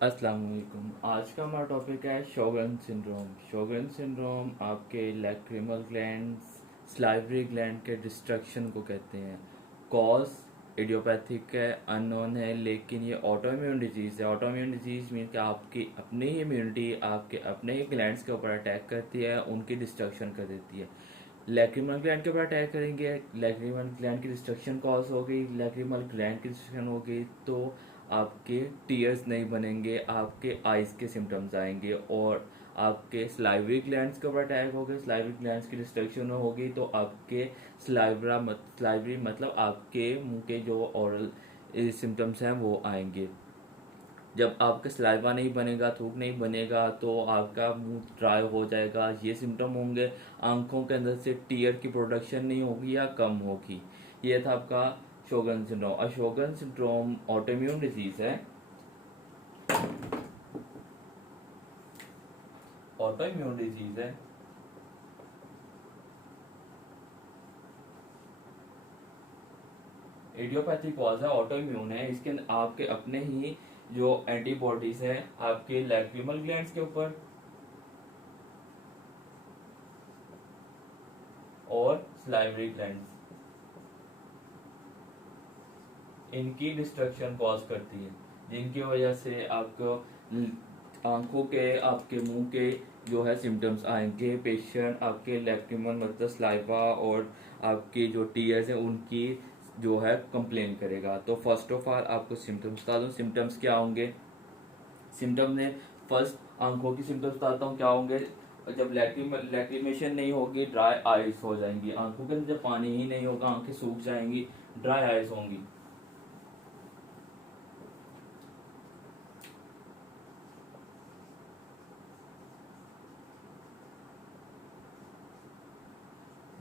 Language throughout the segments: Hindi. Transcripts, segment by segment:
अस्सलाम वालेकुम। आज का हमारा टॉपिक है शोगन सिंड्रोम। शोगन सिंड्रोम आपके लैक्रिमल ग्लैंड्स, स्लाइवरी ग्लैंड के डिस्ट्रक्शन को कहते हैं। कॉज इडियोपैथिक है, अननोन है, लेकिन ये ऑटोइम्यून डिजीज़ है। ऑटोइम्यून डिजीज़ मीन कि आपकी अपनी ही इम्यूनिटी आपके अपने ही ग्लैंड्स के ऊपर अटैक करती है, उनकी डिस्ट्रक्शन कर देती है। लैक्रिमल ग्लैंड के ऊपर अटैक करेंगे, लैक्रिमल ग्लैंड की डिस्ट्रक्शन कॉज हो गई, लैक्रिमल ग्लैंड की डिस्ट्रक्शन हो गई तो आपके टीयर्स नहीं बनेंगे, आपके आइज़ के सिम्टम्स आएंगे। और आपके स्लाइवरी ग्लैंड्स के ऊपर अटैक हो गए, स्लाइवरी ग्लैंड्स की डिस्ट्रक्शन होगी तो आपके स्लाइवरी मतलब आपके मुंह के जो ओरल सिम्टम्स हैं वो आएंगे। जब आपका सलाइवा नहीं बनेगा, थूक नहीं बनेगा तो आपका मुंह ड्राई हो जाएगा, ये सिम्टम होंगे। आंखों के अंदर से टीयर की प्रोडक्शन नहीं होगी या कम होगी। ये था आपका शोगन सिंड्रोम। और शोगन सिंड्रोम ऑटोइम्यून डिजीज है। ऑटोइम्यून डिजीज है। इडियोपैथिक कॉज है, ऑटोइम्यून है। इसके आपके अपने ही जो एंटीबॉडीज है आपके लैक्रिमल ग्लैंड्स के ऊपर और स्लाइवरी ग्लैंड्स, इनकी डिस्ट्रक्शन कॉज करती है, जिनकी वजह से आपको आंखों के, आपके मुंह के जो है सिम्टम्स आएंगे। पेशेंट आपके लैक्रिमल मतलब स्लाइवा और आपके जो टीयर्स हैं उनकी जो है कंप्लेन करेगा। तो फर्स्ट ऑफ ऑल आपको सिम्टम्स बता दूं, सिम्टम्स क्या होंगे। सिम्टम ने फर्स्ट आंखों की सिम्टम्स बताता हूँ क्या होंगे। जब लैक्रिमेशन नहीं होगी, ड्राई आइज हो जाएंगी आंखों के अंदर। जब पानी ही नहीं होगा, आंखें सूख जाएंगी, ड्राई आइज होंगी।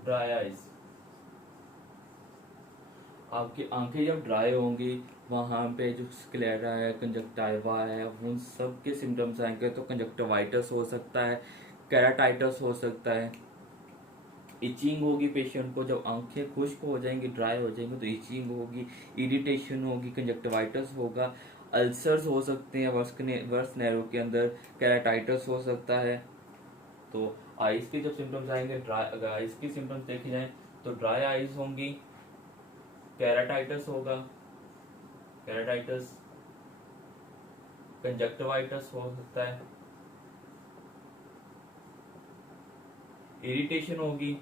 ड्राई आइज, आपकी आंखें जब ड्राई होंगी, वहाँ पे जो स्क्लेरा है, कंजक्टाइवा है, उन सब के सिम्टम्स आएंगे। तो कंजक्टिवाइटिस हो सकता है, केराटाइटिस हो सकता है, इचिंग होगी पेशेंट को। जब आंखें खुश्क हो जाएंगी, ड्राई हो जाएंगी तो इचिंग होगी, इरिटेशन होगी, कंजक्टिवाइटिस होगा। अल्सर्स हो सकते हैं वर्स नैरो के अंदर, केराटाइटिस हो सकता है। तो आइज के जब सिम्टम्स आएंगे, ड्राई, अगर आइज की सिम्टम्स देखे जाए तो ड्राई आइज होंगी, केराटाइटिस होगा, केराटाइटिस, कंजक्टिवाइटिस हो सकता है, इरिटेशन होगी।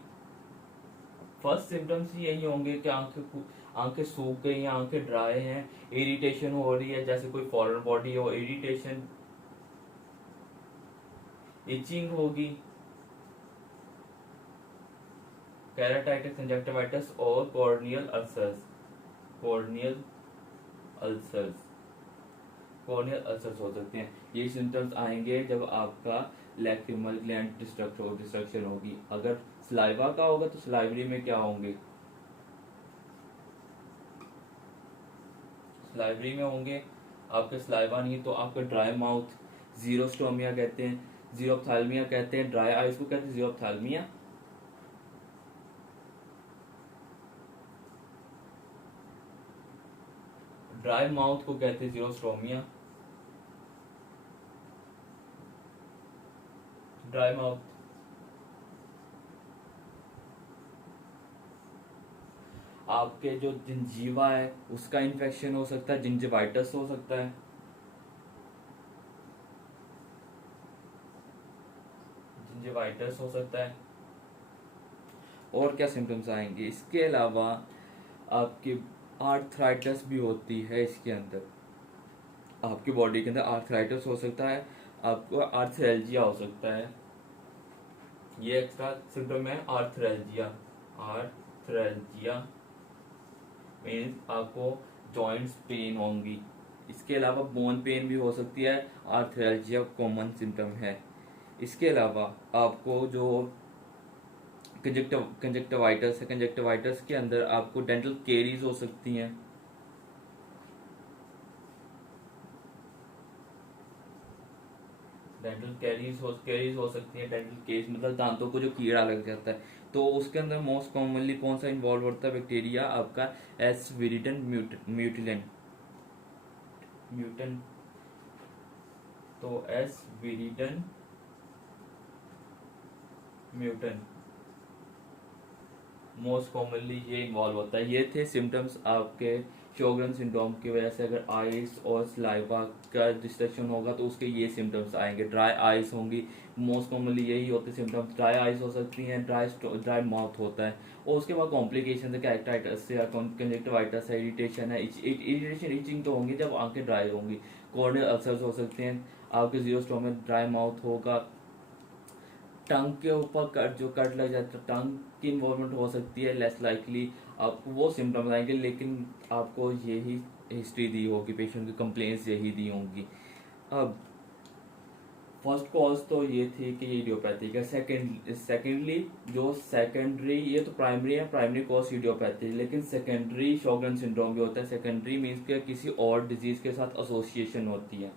फर्स्ट सिम्टम्स ही यही होंगे कि आंखें सूख गई हैं, आंखें ड्राई हैं, इरिटेशन हो रही है जैसे कोई फॉरेन बॉडी हो, इरिटेशन, इचिंग होगी, केराटाइटिस, कंजक्टिवाइटिस और corneal ulcers. Corneal ulcers, corneal ulcers हो सकते हैं। ये सिम्टम्स आएंगे जब आपका लैक्रिमल ग्लैंड डिस्ट्रक्शन होगी। अगर सलाइवा का होगा तो सलाइवरी में क्या होंगे, सलाइवरी में होंगे आपके सलाइवा नहीं तो आपका ड्राई माउथ, जीरोस्टोमिया कहते हैं, जीरोप्थाल्मिया कहते हैं, ड्राई आइज को कहते हैं जीरोप्थाल्मिया। ड्राई माउथ को कहते हैं जीरोस्टोमिया। ड्राई माउथ, आपके जो जिंजीवा है उसका इन्फेक्शन हो सकता है, जिंजिवाइटिस हो सकता है, जिंजिवाइटिस हो सकता है। और क्या सिम्टम्स आएंगे इसके अलावा, आपकी आर्थराइटिस भी होती है इसके अंदर। आपकी बॉडी के अंदर आर्थराइटिस हो सकता है, आपको आर्थरेल्जिया हो सकता है। ये एक्स्ट्रा सिम्टम है आर्थरेल्जिया। आर्थरेल्जिया मीन्स आपको जॉइंट्स पेन होंगी। इसके अलावा बोन पेन भी हो सकती है, आर्थरेल्जिया कॉमन सिम्टम है। इसके अलावा आपको जो कंजक्टिवाइटिस है, कंजक्टिवाइटिस के अंदर आपको डेंटल केरीज हो सकती हैं। डेंटल कैरीज हो सकती है। डेंटल केस मतलब दांतों को जो कीड़ा लग जाता है, तो उसके अंदर मोस्ट कॉमनली कौन सा इन्वॉल्व होता है बैक्टीरिया, आपका एस विरिडन म्यूटिलन, म्यूटन तो एस विरिडन म्यूटन मोस्ट कॉमनली ये इन्वॉल्व होता है। ये थे सिम्टम्स आपके शोगन सिंड्रोम की वजह से। अगर आइस और सलाइवा का डिस्ट्रक्शन होगा तो उसके ये सिम्टम्स आएंगे। ड्राई आइस होंगी, मोस्ट कॉमनली यही होते सिम्टम्स। ड्राई आइस हो सकती हैं, ड्राई माउथ होता है, और उसके बाद कॉम्प्लिकेशन है कैरेक्टाइटिस से, कंजक्टिवाइटिस है, इरिटेशन है, इरिटेशन इचिंग तो होंगी जब आंखें ड्राई होंगी। कॉर्नियल अल्सर्स हो सकते हैं, आपके जीरोस्टोम में ड्राई माउथ होगा, टंग के ऊपर कट जो कट लग जाता है, टंग की इन्वॉल्वमेंट हो सकती है, लेस लाइकली आपको वो सिम्टम्स आएंगे, लेकिन आपको यही हिस्ट्री दी होगी, पेशेंट की कंप्लेंट्स यही दी होंगी। अब फर्स्ट कॉज तो ये थी कि ये इडियोपैथिक है। सेकेंडली जो सेकेंडरी, ये तो प्राइमरी है, प्राइमरी कॉज इडियोपैथिक, लेकिन सेकेंडरी शोगन सिंड्रोम भी होता है। सेकेंडरी मीन्स के किसी और डिजीज के साथ एसोसिएशन होती है।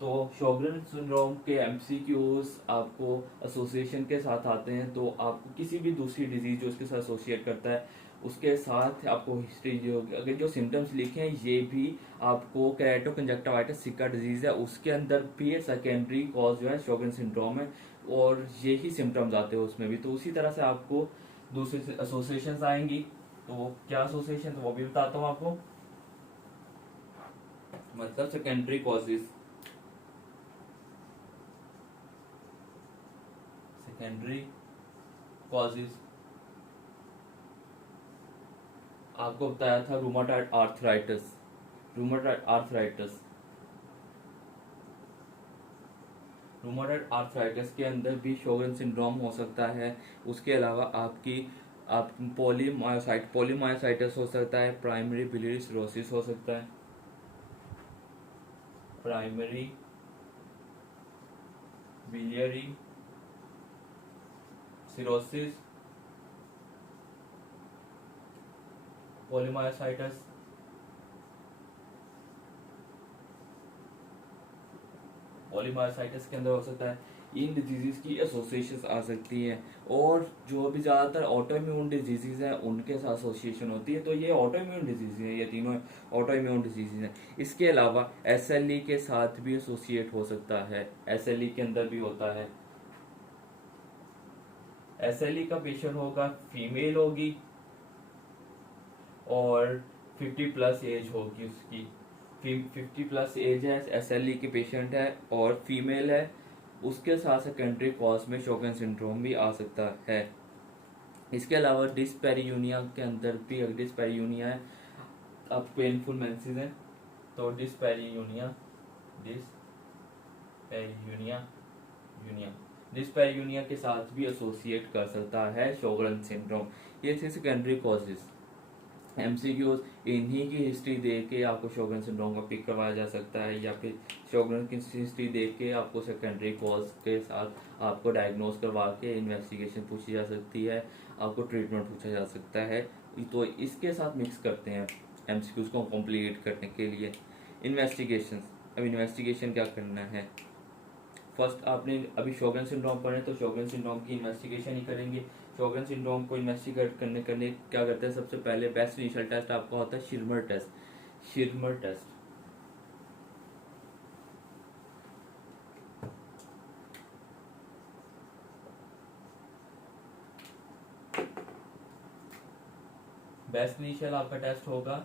तो शोगरेन सिंड्रोम के एमसीक्यूज आपको एसोसिएशन के साथ आते हैं, तो आपको किसी भी दूसरी डिजीज जो उसके साथ एसोसिएट करता है उसके साथ आपको हिस्ट्री जो अगर जो सिम्टम्स लिखे हैं ये भी आपको कैरेटो कंजक्टिवाइटिस सिका डिजीज है उसके अंदर भी सेकेंडरी कॉज जो है शोगरेन सिंड्रोम है, और यही सिम्टम्स आते हैं उसमें भी। तो उसी तरह से आपको दूसरी एसोसिएशंस आएंगी। तो क्या एसोसिएशन, तो वो भी बताता हूँ आपको। मतलब सेकेंडरी कॉजेज, सेकेंडरी कॉजेज आपको बताया था रूमाटॉइड आर्थराइटिस। रूमाटॉइड आर्थराइटिस रूमाटॉइड आर्थराइटिस के अंदर भी शोगन सिंड्रोम हो सकता है। उसके अलावा आप पोलीमायोसाइटिस हो सकता है, प्राइमरी बिलियरी सिरोसिस हो सकता है, प्राइमरी बिलियरी सिरोसिस, पोलीमायोसाइटिस, पॉलीमायोसाइटिस के अंदर हो सकता है। इन डिजीजेस की एसोसिएशन आ सकती हैं, और जो भी ज़्यादातर ऑटो इम्यून डिजीजेज हैं उनके साथ एसोसिएशन होती है। तो ये ऑटो इम्यून डिजीज हैं, ये तीनों ऑटो इम्यून डिजीजेज हैं। इसके अलावा एसएलई के साथ भी एसोसिएट हो सकता है, एसएलई के अंदर भी होता है। एसएलई का पेशेंट होगा, फीमेल होगी और 50 प्लस एज होगी उसकी। 50 प्लस एज है, एसएलई की पेशेंट है और फीमेल है। उसके साथ सेकेंडरी कॉज में शोगन सिंड्रोम भी आ सकता है। इसके अलावा डिस्पेरियूनिया के अंदर भी, अगर डिस्पेरियूनिया है, अब पेनफुल मेंसेस है, तो डिस्पेरियूनिया डिस्पेरियूनिया यूनिया डिस्पेरियूनिया के साथ भी एसोसिएट कर सकता है शोगन सिंड्रोम। ये थे सेकेंडरी कॉजेज। एमसीक्यूज इन्हीं की हिस्ट्री देख के आपको शोगन सिंड्रोम का पिक करवाया जा सकता है, या फिर शोगन की हिस्ट्री देख के आपको सेकेंडरी कॉज के साथ आपको डायग्नोज करवा के इन्वेस्टिगेशन पूछी जा सकती है, आपको ट्रीटमेंट पूछा जा सकता है। तो इसके साथ मिक्स करते हैं एमसीक्यूज को कंप्लीट करने के लिए इन्वेस्टिगेशन। अब इन्वेस्टिगेशन क्या करना है, फर्स्ट आपने अभी शोगन सिंड्रोम पढ़े तो शोगन सिंड्रोम की इन्वेस्टिगेशन ही करेंगे। शोगन सिंड्रोम को इन्वेस्टिगेट करने क्या करते हैं, सबसे पहले बेस्ट इनिशियल टेस्ट आपका होता है शिरमर टेस्ट। शिरमर टेस्ट बेस्ट इनिशियल आपका टेस्ट होगा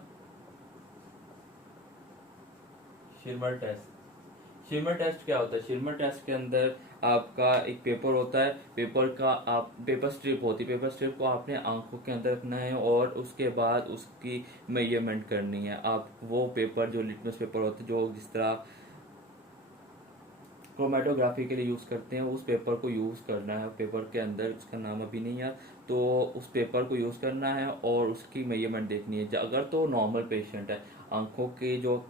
शिरमर टेस्ट। शिरमर टेस्ट क्या होता है, शिरमर टेस्ट के अंदर आपका एक पेपर होता है, पेपर का आप पेपर स्ट्रिप होती है, पेपर स्ट्रिप को आपने आंखों के अंदर रखना है और उसके बाद उसकी मेजरमेंट करनी है। आप वो पेपर जो लिटमस पेपर होते हैं, जो जिस तरह क्रोमेटोग्राफी के लिए यूज़ करते हैं, उस पेपर को यूज़ करना है। पेपर के अंदर उसका नाम अभी नहीं है, तो उस पेपर को यूज़ करना है और उसकी मेजरमेंट देखनी है। अगर तो नॉर्मल पेशेंट है, आंखों के जो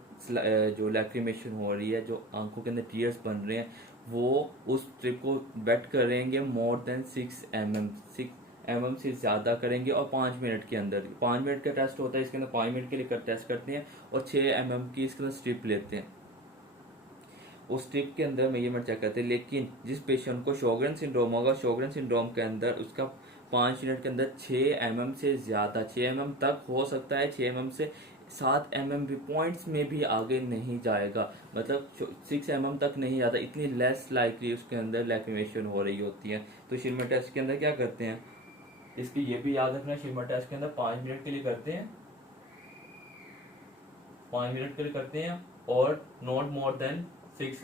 लैक्रिमेशन हो रही है, जो आंखों के अंदर टीयर्स बन रहे हैं, वो उस ट्रिप को वेट करेंगे मोर देन 6 mm से ज़्यादा करेंगे, और 5 मिनट के अंदर 5 मिनट का टेस्ट होता है इसके अंदर, 5 मिनट के लिए टेस्ट करते हैं और 6 mm की इसके अंदर स्ट्रिप लेते हैं। उस स्ट्रिप के अंदर मेजरमेंट चेक करते हैं। लेकिन जिस पेशेंट को शोगरेन सिंड्रोम होगा, शोगरेन सिंड्रोम के अंदर उसका 5 मिनट के अंदर 6 mm से ज़्यादा, 6 mm तक हो सकता है, 6 mm से 7 mm भी पॉइंट्स में भी आगे नहीं जाएगा, मतलब 6 mm तक नहीं जाता, इतनी लेस लाइकली उसके अंदर लैक्रिमेशन हो रही होती है। तो शिरमा टेस्ट के अंदर क्या करते हैं, इसकी ये भी याद रखना, शिरमा टेस्ट के अंदर 5 मिनट के लिए करते हैं, 5 मिनट के लिए करते हैं, और नॉट मोर देन 6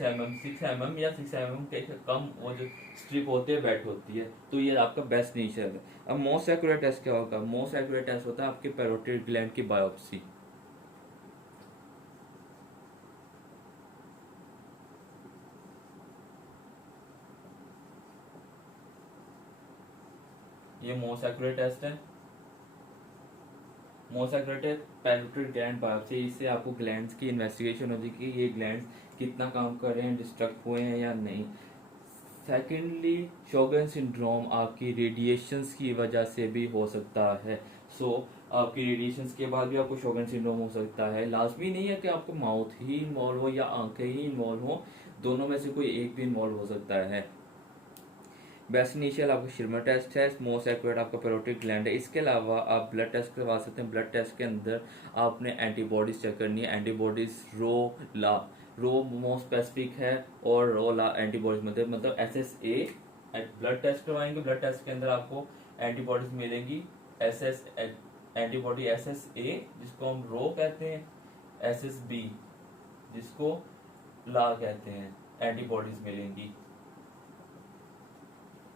mm या 6 mm के कम वो जो स्ट्रिप होती है वेट होती है, तो ये आपका बेस्ट इनिशियल है। अब मोस्ट एक्यूरेट टेस्ट क्या होगा, मोस्ट एक्यूरेट टेस्ट होता है आपके पैरोटिड ग्लैंड की बायोप्सी। ये मोस्ट एक्यूरेट टेस्ट है, most accurate parotid gland biopsy. इससे आपको ग्लैंड्स की इन्वेस्टिगेशन होती है कि ये ग्लैंड्स कितना काम कर रहे हैं, डिस्ट्रक्ट हुए हैं या नहीं। सेकेंडली, शोगन सिंड्रोम आपकी रेडिएशंस की वजह से भी हो सकता है। सो आपकी रेडिएशंस के बाद भी आपको शोगन सिंड्रोम हो सकता है। लाजमी नहीं है कि आपको माउथ ही इन्वॉल्व हो या आंखें ही इन्वॉल्व हो, दोनों में से कोई एक भी इन्वॉल्व हो सकता है। बेस्ट इनिशियल आपका शिरमा टेस्ट है, मोस्ट एक्यूरेट आपका पैरोटिड ग्लैंड है। इसके अलावा आप ब्लड टेस्ट करवा सकते हैं। ब्लड टेस्ट के अंदर आपने एंटीबॉडीज चेक करनी है। एंटीबॉडीज रो मोस्ट स्पेसिफिक है, और रो ला एंटीबॉडीज मतलब SSA ब्लड टेस्ट करवाएंगे। ब्लड टेस्ट के अंदर आपको एंटीबॉडीज मिलेंगी, SS एंटीबॉडी SSA जिसको हम रो कहते हैं, SSB जिसको ला कहते हैं, एंटीबॉडीज मिलेंगी।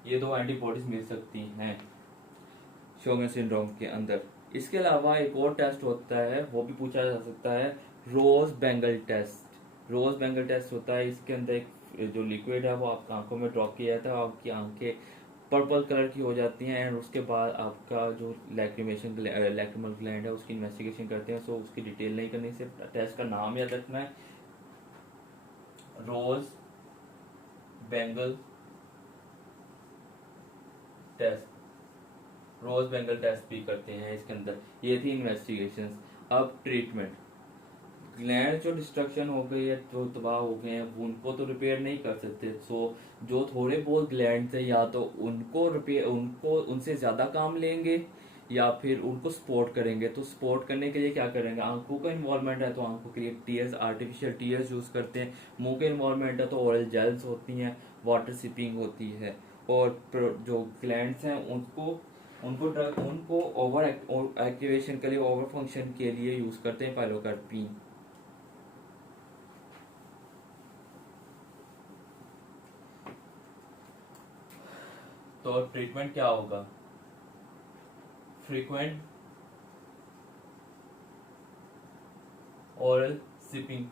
ये 2 एंटीबॉडीज मिल सकती हैं शोगन सिंड्रोम के अंदर। इसके अलावा एक और टेस्ट होता है, वो भी पूछा जा सकता है, रोज बेंगल टेस्ट। रोज बेंगल टेस्ट होता है, इसके अंदर एक जो लिक्विड है वो आपकी आंखों में ड्रॉप किया जाता है, आपकी आंखें पर्पल कलर की हो जाती हैं, एंड उसके बाद आपका जो लैक्रिमल ग्लैंड है उसकी इन्वेस्टिगेशन करते हैं। सो उसकी डिटेल नहीं करनी, सिर्फ टेस्ट का नाम याद रखना है, रोज बेंगल टेस्ट। रोज बेंगल टेस्ट भी करते हैं इसके अंदर। ये थी इन्वेस्टिगेशंस। अब ट्रीटमेंट, ग्लैंड जो डिस्ट्रक्शन हो गई है, जो तबाह हो गए हैं, उनको तो रिपेयर नहीं कर सकते। सो जो थोड़े बहुत ग्लैंड थे, या तो उनको उनसे ज़्यादा काम लेंगे, या फिर उनको सपोर्ट करेंगे। तो सपोर्ट करने के लिए क्या करेंगे, आंखों का इन्वॉल्वमेंट है तो आंखों के लिए टीयर्स, आर्टिफिशियल टीयर्स यूज़ करते हैं। मुंह के इन्वॉल्वमेंट है तो ऑरल जेल्स होती हैं, वाटर सिपिंग होती है। और जो ग्लैंड्स हैं उनको ओवर एक्टिवेशन के लिए, ओवर फंक्शन के लिए यूज़ करते हैं पाइलोकार्पीन। तो ट्रीटमेंट क्या होगा, फ्रीक्वेंट ओरल सिपिंग,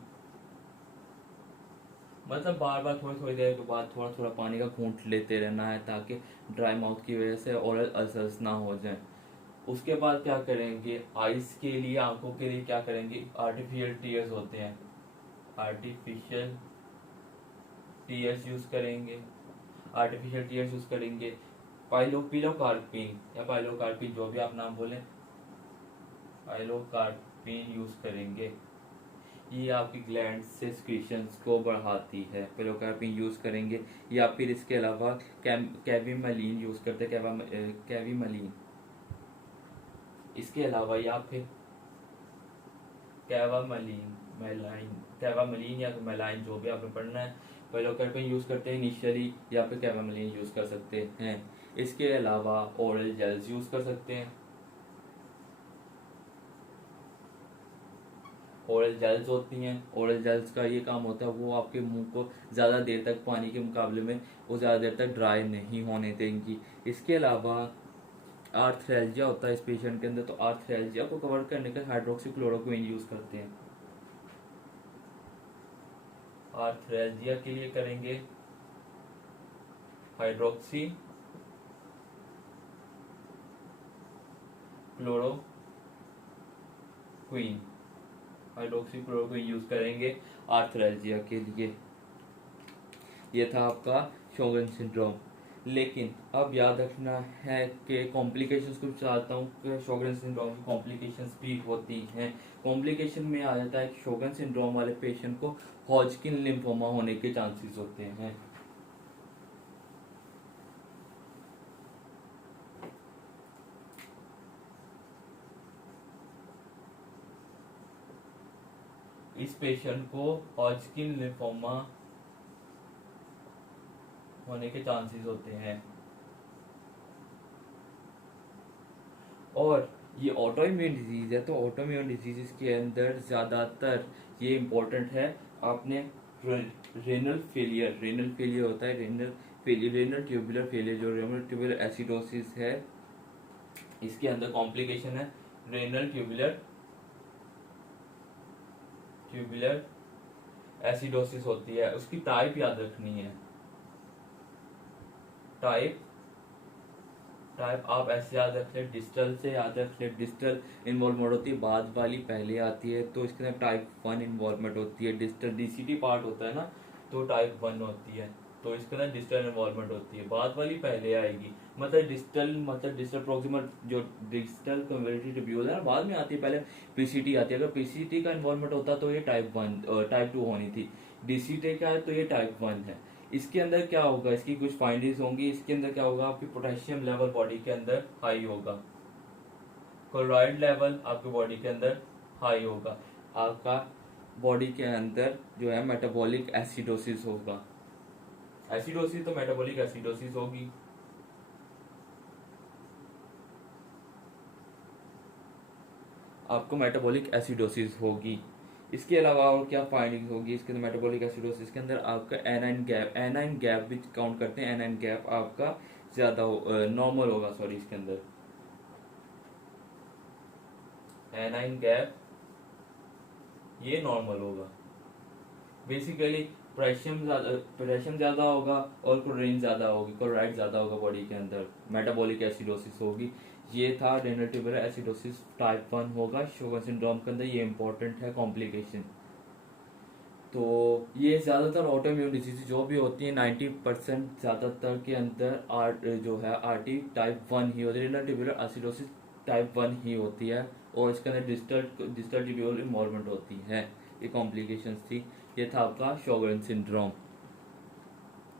मतलब बार बार थोड़ी थोड़ी देर के बाद थोड़ा थोड़ा पानी का घूंट लेते रहना है, ताकि ड्राई माउथ की वजह से ओरल अल्सर्स ना हो जाए। उसके बाद क्या करेंगे, आइस के लिए, आंखों के लिए क्या करेंगे, आर्टिफिशियल टीयर्स होते हैं, आर्टिफिशियल टीयर्स यूज करेंगे। आर्टिफिशियल टीयर्स यूज करेंगे, पिलोकार्पिन या पाइलोकार्पिन, जो भी आप नाम बोलें, पाइलोकार्पिन यूज करेंगे। ये आपकी ग्लैंड से सिक्रीशंस को बढ़ाती है, पिलोकार्पिन यूज करेंगे। या फिर इसके अलावा कैविमलीन यूज करते हैं, कैविमलीन। इसके अलावा या फिर कैवामलीन या मेलाइन, जो भी आपने पढ़ना है, पिलोकार्पिन यूज करते हैं इनिशियली, या फिर कैवामलीन यूज कर सकते हैं। इसके अलावा ओरल जेल्स यूज कर सकते हैं। ओरल जेल्स होती हैं, ओरल जेल्स का ये काम होता है, वो आपके मुंह को ज़्यादा देर तक, पानी के मुकाबले में वो ज़्यादा देर तक ड्राई नहीं होने देंगी। इसके अलावा आर्थ्रेल्जिया होता है इस पेशेंट के अंदर, तो आर्थ्रेल्जिया को कवर करने का हाइड्रोक्सीक्लोरोक्विन यूज़ करते हैं। आर्थ्रेल्जिया के लिए करेंगे हाइड्रोक्सी क्लोरोक्विन, हाइड्रोक्सीक्लोरोक्विन यूज करेंगे आर्थ्रेल्जिया के लिए। ये था आपका शोगन सिंड्रोम। लेकिन अब याद रखना है कि कॉम्प्लिकेशंस को चाहता हूँ कि शोगन सिंड्रोम की कॉम्प्लिकेशंस भी होती हैं। कॉम्प्लिकेशन में आ जाता है कि शोगन सिंड्रोम वाले पेशेंट को हॉजकिन लिम्फोमा होने के चांसेस होते हैं। इस पेशेंट को हॉजकिन लिम्फोमा होने के चांसेस होते हैं। और ये ऑटोइम्यून डिजीज है, तो ऑटोइम्यून डिजीज के अंदर ज़्यादातर ये इम्पोर्टेंट है। आपने रेनल फेलियर होता है, रेनल ट्यूबुलर फेलियर, जो रेनल ट्यूबुलर एसिडोसिस है, इसके अंदर कॉम्प्लिकेशन है रेनल ट्यूबुलर एसिडोसिस होती है। उसकी टाइप याद रखनी है, टाइप आप ऐसे याद रख ले, डिस्टल से याद रख ले। डिस्टल इन्वॉल्वमेंट होती है, बाद वाली पहले आती है, तो इसके अंदर टाइप 1 इन्वॉल्वमेंट होती है। डिस्टल डीसीटी पार्ट होता है ना, तो टाइप 1 होती है, तो इसके अंदर डिस्टल इन्वॉल्वमेंट होती है, बाद वाली पहले आएगी। मतलब डिस्टल प्रोक्सिमल, जो डिस्टल कन्वर्जेंट ट्यूब्यूल है ना, बाद में आती है, पहले पीसीटी आती है। अगर पीसीटी का इन्वॉल्वमेंट होता तो ये टाइप 2 होनी थी। डीसीटी का है तो ये टाइप 1 है। इसके अंदर क्या होगा, इसकी कुछ फाइंडिंग्स होंगी। इसके अंदर क्या होगा, आपकी पोटेशियम लेवल बॉडी के अंदर हाई होगा, क्लोराइड लेवल आपके बॉडी के अंदर हाई होगा, आपका बॉडी के अंदर जो है मेटाबॉलिक एसिडोसिस होगा। एसिडोसिस तो मेटाबॉलिक एसिडोसिस होगी। आपको मेटाबॉलिक एसिडोसिस होगी। इसके अलावा और क्या फाइंडिंग्स होगी इसके अंदर, मेटाबॉलिक एसिडोसिस के अंदर आपका एनाइन गैप भी काउंट करते हैं। एनाइन गैप आपका ज्यादा नॉर्मल होगा, सॉरी, इसके अंदर एनाइन गैप ये नॉर्मल होगा। बेसिकली पोटेशियम ज्यादा होगा और क्लोरीन ज्यादा होगी, क्लोराइड ज्यादा होगा बॉडी के अंदर, मेटाबॉलिक एसिडोसिस होगी। ये था रेनल ट्यूबुलर एसिडोसिस टाइप 1 होगा शोगन सिंड्रोम के अंदर। ये इंपॉर्टेंट है कॉम्प्लिकेशन। तो ये ज़्यादातर ऑटोइम्यून डिजीज जो भी होती है 90% ज़्यादातर के अंदर जो है आरटी टाइप 1 ही होती है, रेनल ट्यूबुलर एसिडोसिस टाइप 1 ही होती है, और इसके अंदर डिस्टल ट्यूब्यूल इन्वॉल्वमेंट होती है। ये कॉम्प्लिकेशंस थी। ये था आपका शोगन सिंड्रोम।